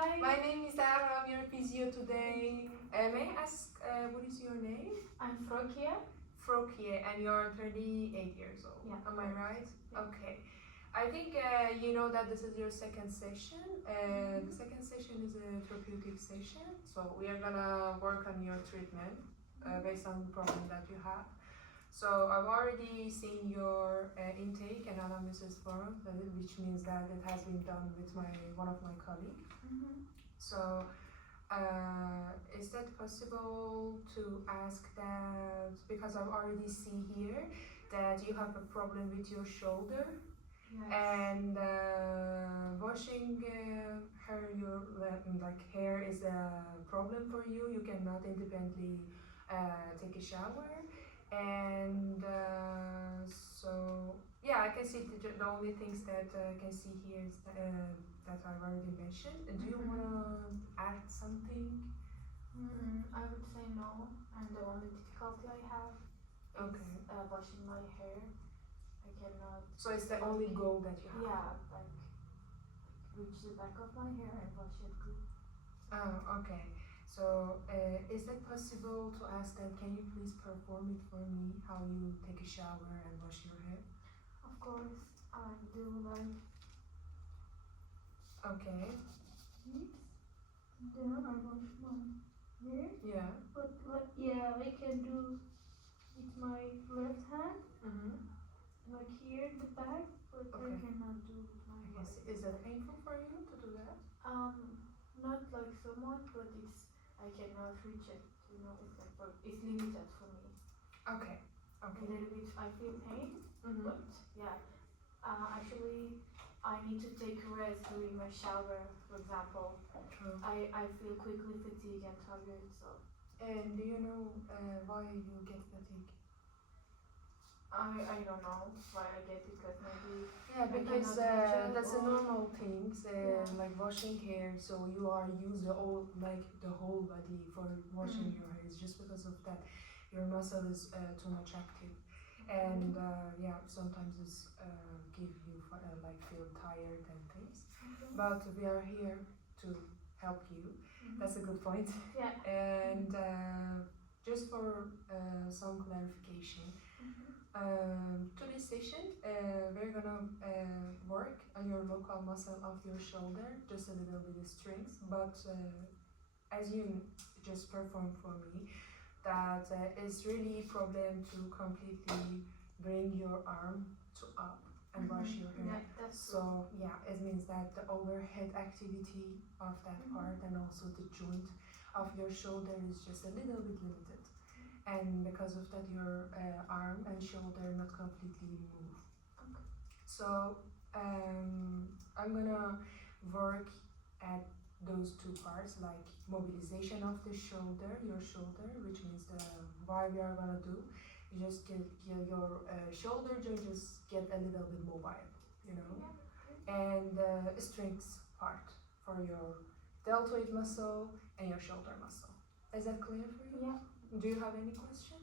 Hi. My name is Ara, I'm your physio today. May I ask, what is your name? I'm Frokia. Frokie, and you're 38 years old. Yeah. Am I right? Yeah. Okay. I think you know that this is your second session. The second session is a therapeutic session. So we are gonna work on your treatment based on the problem that you have. So I've already seen your intake and analysis form, which means that it has been done with one of my colleagues. So is that possible to ask that, because I already see here that you have a problem with your shoulder, Yes. and washing hair is a problem for you. You cannot independently take a shower, and so yeah, I can see the only things that I can see here is that I've already mentioned. Do you want to add something? I would say no, and the only difficulty I have Okay. is washing my hair. I cannot. So it's the only goal that you have? Yeah, like reach the back of my hair and wash it good. Oh, okay. So is it possible to ask that, can you please perform it for me, how you take a shower and wash your hair? Of course, I do like Okay. this. Then I wash my hair. Yeah. But yeah, I can do with my left hand, like here in the back, but Okay. I cannot do with my I right. see. Is that painful for you to do that? Not like so much, but I cannot reach it. You know, it's limited for me. Okay. A Okay. little bit, I feel pain, Mm-hmm. but yeah. Actually, I need to take a rest during my shower, for example. True. I feel quickly fatigued and tired, so. And do you know why you get fatigue? I don't know why I get it, because maybe. Yeah, because cannot reach it, that's a or- normal thing, Yeah. like washing hair. So you are use the whole body for washing your hair. It's just because of that, your muscle is too much active, and yeah, sometimes it's give you feel tired and things. But we are here to help you. That's a good point. Yeah. And just for some clarification. To this session, we're gonna work on your local muscle of your shoulder, just a little bit of strength, but as you just performed for me, that is really problem to completely bring your arm to up and wash your hair. Yeah, that's So yeah, it means that the overhead activity of that part and also the joint of your shoulder is just a little bit limited. And because of that, your arm and shoulder not completely move. Okay. So I'm gonna work at those two parts, like mobilization of the shoulder, your shoulder, which means why we are gonna do, you just get your shoulder joint just get a little bit mobile, you know, and strength part for your deltoid muscle and your shoulder muscle. Is that clear for you? Yeah. Do you have any question?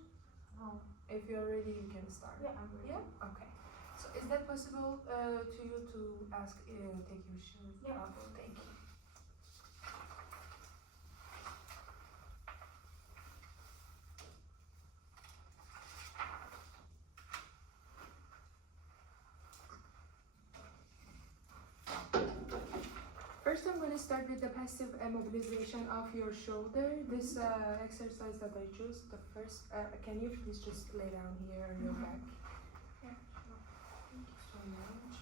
No. If you're ready, you can start. Yeah, I'm ready. Yeah? Okay. So is that possible to you to ask, take your shoes Yeah. off? Thank you. First, I'm going to start with the passive mobilization of your shoulder. This exercise that I chose, the first, can you please just lay down here on your back? Yeah, sure. Thank you so much.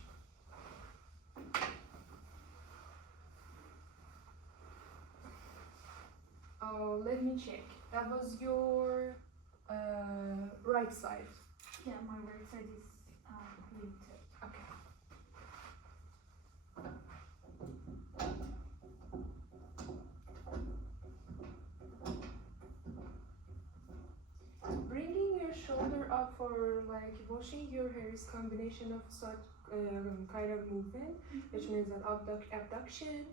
Oh, let me check. That was your right side. Yeah, my right side is limited. Okay. Bringing your shoulder up for like washing your hair is combination of such kind of movement, which means that abduction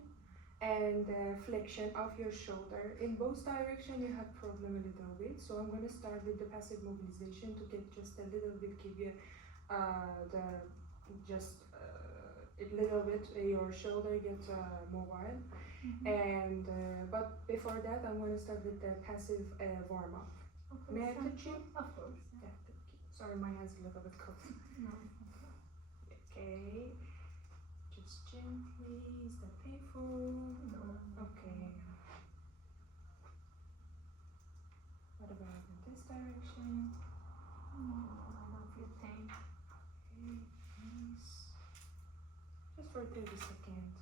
and flexion of your shoulder. In both directions you have problem a little bit, so I'm going to start with the passive mobilization to get just a little bit, give you a little bit your shoulder gets mobile. And but before that, I'm going to start with the passive warm up. Okay, May I thank touch you? Of course. Yeah, thank you. Sorry, my hand's a little bit cold. No. Okay, just gently. Is that painful? No. Okay. What about in this direction? No, I don't feel pain. Okay, nice. Just for 30 seconds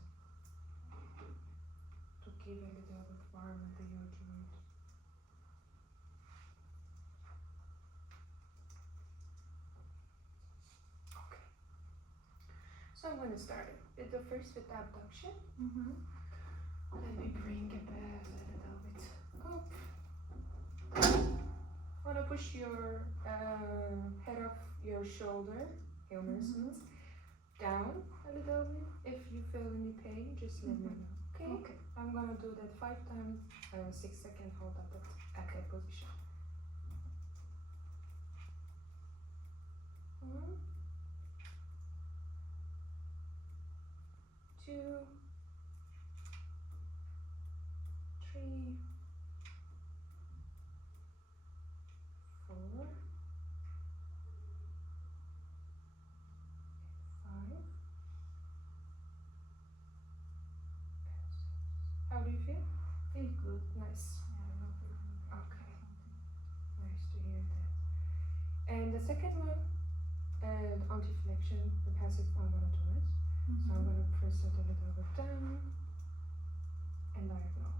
to give a little bit warm into your joint. Okay. So I'm going to start it with the first with the abduction. Let me bring it back a little bit up. Want to push your head off your shoulder, humerus, down a little bit. If you feel any pain, just let me know. Okay? Okay. I'm gonna do that 5 times, 6 seconds. Hold up at that position. 1, 2, 3, 4, 5. How do you feel? Feel good. Nice. Yeah, I don't feel pain. Okay. Nice to hear that. And the second one, anti-flexion, the passive, I'm gonna do it. So I'm gonna press it a little bit down and diagonal.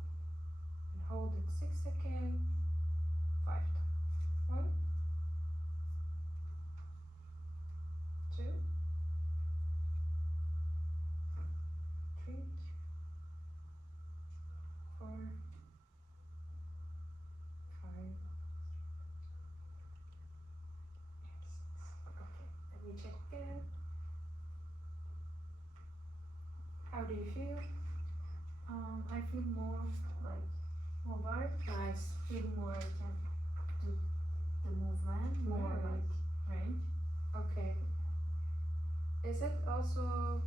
And hold it 6 seconds, 5 times. 1, 2, 3, 4, 5, and 6. Okay, let me check again. How do you feel? I feel more like mobile. Nice. Feel more I can do the movement, more Yeah. like range. Okay. Is it also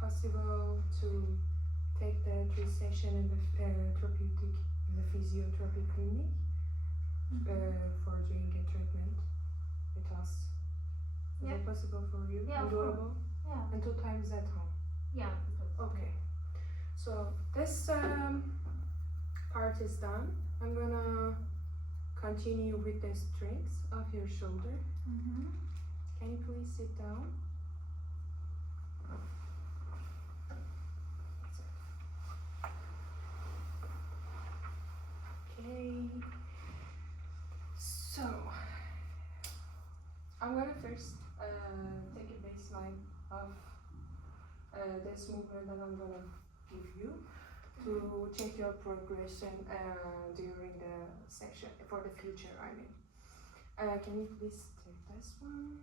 possible to take the 3 session in the therapeutic, in the physiotherapy clinic for doing a treatment with us? Is Yeah. it possible for you? Yeah, And of course. doable? Yeah. And 2 times at home? Yeah. Okay. So this part is done. I'm gonna continue with the strength of your shoulder. Can you please sit down? Okay. So I'm gonna first take a baseline of this movement that I'm gonna give you to check your progression during the session for the future. I mean, can you please take this one?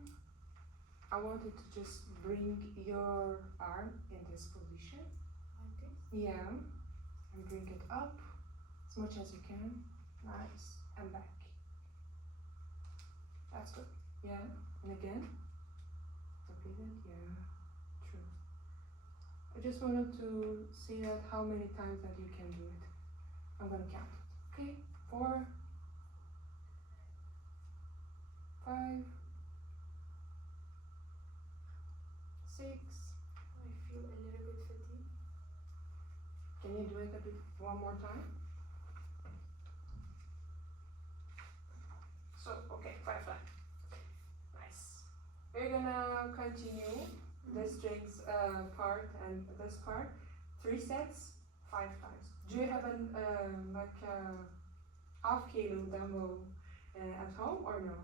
I want you to just bring your arm in this position. Like this? Yeah, and bring it up as much as you can. Nice, and back. That's good. Yeah, and again. Repeat it. Yeah, true. I just wanted to see that how many times that you can do it. I'm gonna count it. Okay, 4, 5, 6. I feel a little bit fatigued. Can you do it a bit one more time? So, okay, 5 times. Nice. We're gonna continue the strength part and this part. 3 sets, 5 times. Do you have an like half kilo dumbbell at home or no?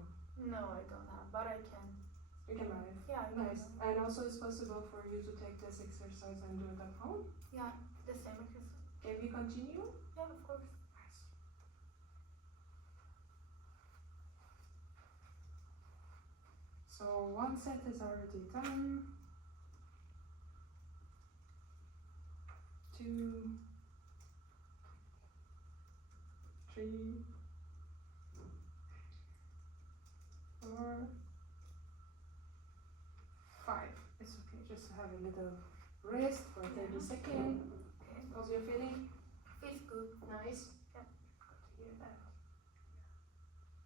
No, I don't have, but I can. You can manage. Yeah, I Nice. can. And also it's possible for you to take this exercise and do it at home. Yeah, the same exercise. Can we continue? Yeah, of course. Nice. So 1 set is already done. 2, 3, 4, 5. It's okay, just to have a little rest for 30 seconds. Okay, how's your feeling? Feels good. Nice. Yeah. Good to hear that.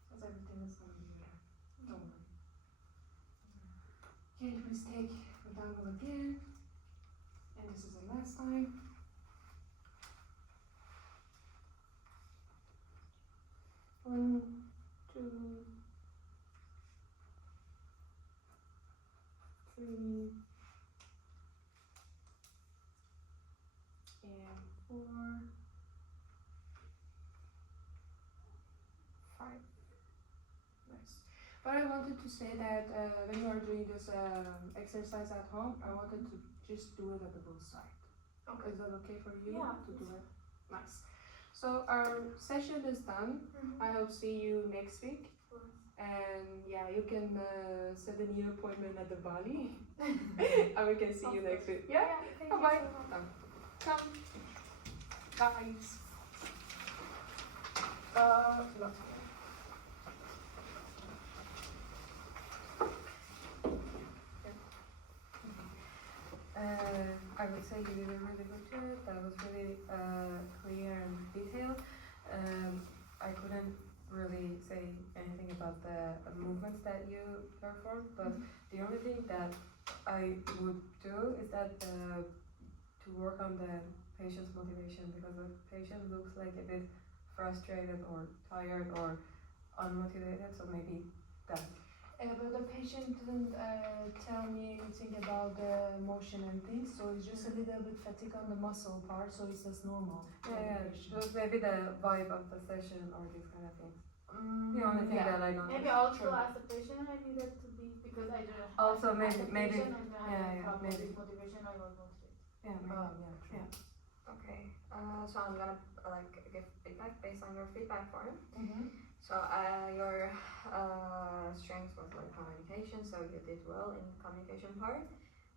How's everything is going here? Don't worry. Okay, please take abdominal again. And this is the last time. One, two, three, and 4, 5. Nice. But I wanted to say that when you are doing this exercise at home, I wanted to just do it at the both side. Okay. Is that okay for you Yeah, to do please. it? Nice. So our session is done. I hope see you next week. And yeah, you can set a new appointment at the Bali. And we can see you next week. Yeah? Thank Bye you bye. so much. Come. Guys. No. I would say you did a really good job. That was really clear and detailed. I couldn't really say anything about the movements that you performed, but the only thing that I would do is that to work on the patient's motivation, because the patient looks like a bit frustrated or tired or unmotivated, so maybe that. But the patient didn't tell me anything about the motion and things, so it's just a little bit fatigue on the muscle part, so it's just normal. Yeah, just maybe the vibe of the session or these kind of things. The only thing that I know. Maybe also as a patient I needed to be, because I didn't have Also as a maybe patient and I had problem maybe. with motivation, I was motivated. Yeah, maybe. Oh, yeah, true. Yeah. Okay, so I'm gonna give feedback based on your feedback form. So your strength was like communication, so you did well in communication part,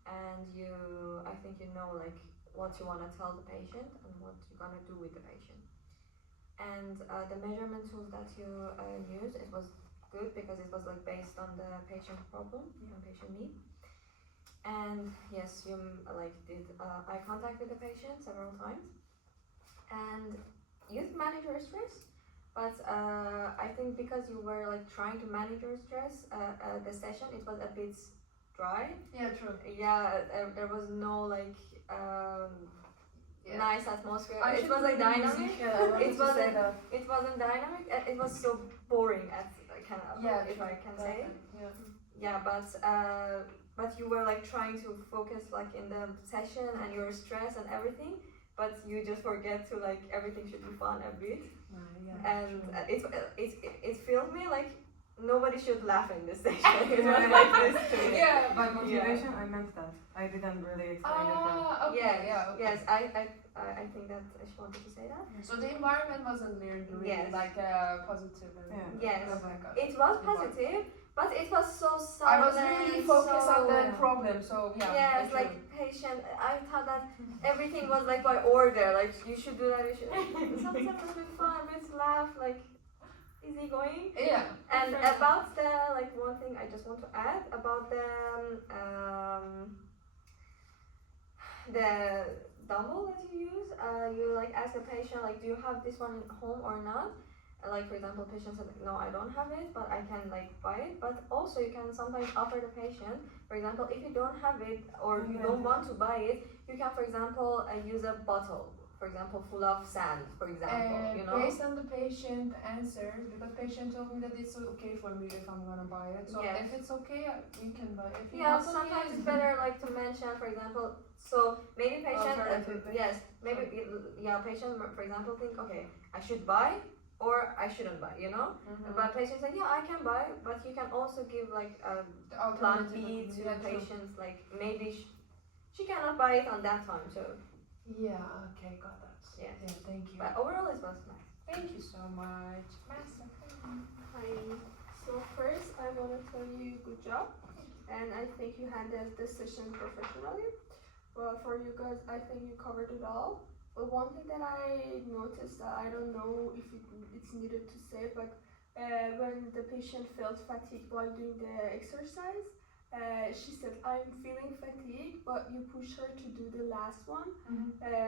and I think you know like what you wanna tell the patient and what you're gonna do with the patient. And the measurement tools that you used, it was good because it was like based on the patient problem and patient need. And yes, you like did eye contact with the patient several times, and you manage your stress. But I think because you were like trying to manage your stress, the session it was a bit dry. Yeah, true. Yeah, there was no like nice atmosphere. It was like dynamic. It wasn't. It wasn't dynamic. It was so boring at kind of if I can say. Yeah, but you were like trying to focus like in the session and your stress and everything, but you just forget to like everything should be fun a bit. And it felt me like nobody should laugh in this session. It was like this to me. Yeah, by motivation I meant that. I didn't really explain it well. Okay, yeah. Okay. Yes, I think that she wanted to say that. So the environment wasn't really Yes. like positive. And Yes, like it was positive, but it was so I was really focused on the problem, so yeah. Yes, like patient. I thought that everything was like by order. Like you should do that. You should. Sometimes it was fun. Let's laugh. Like easy going. Yeah. And about the like one thing I just want to add about the dumbbell that you use. You like ask a patient like, do you have this one at home or not? Like for example, patient said no, I don't have it, but I can like buy it. But also you can sometimes offer the patient, for example, if you don't have it or you don't want to buy it, you can for example use a bottle, for example, full of sand, for example. You know. Based on the patient answer, because patient told me that it's okay for me if I'm gonna buy it. So Yes. if it's okay, we can buy it. If Yeah, not sometimes okay, it's better like to mention, for example, so maybe patient, Alternatively. yes, maybe patient, for example, think, okay, I should buy or I shouldn't buy, you know? But patient say, yeah, I can buy, but you can also give like a plan B to patients, like maybe she cannot buy it on that time, so. Yeah, okay, got that. Yes. Yeah, thank you. But overall it was nice. Thank you so much. Master. Hi. So first, I want to tell you good job, and I think you handled this session professionally. Well, for you guys, I think you covered it all. But one thing that I noticed, I don't know if it's needed to say, but when the patient felt fatigued while doing the exercise, she said, I'm feeling fatigued, but you push her to do the last one.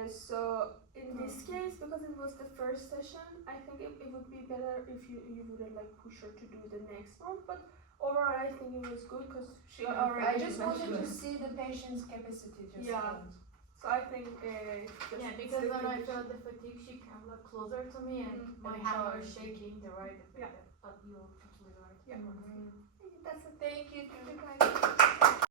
So in this case, because it was the first session, I think it would be better if you wouldn't like push her to do the next one. But overall, I think it was good because she already. I just wanted to mentioned. see the patient's capacity. Just Yeah. So I think. Yeah, because when I felt the fatigue, she came like closer to me and my hand was shaking. The right. Yeah. But you're totally right. Yeah. That's it. Thank you. Goodbye.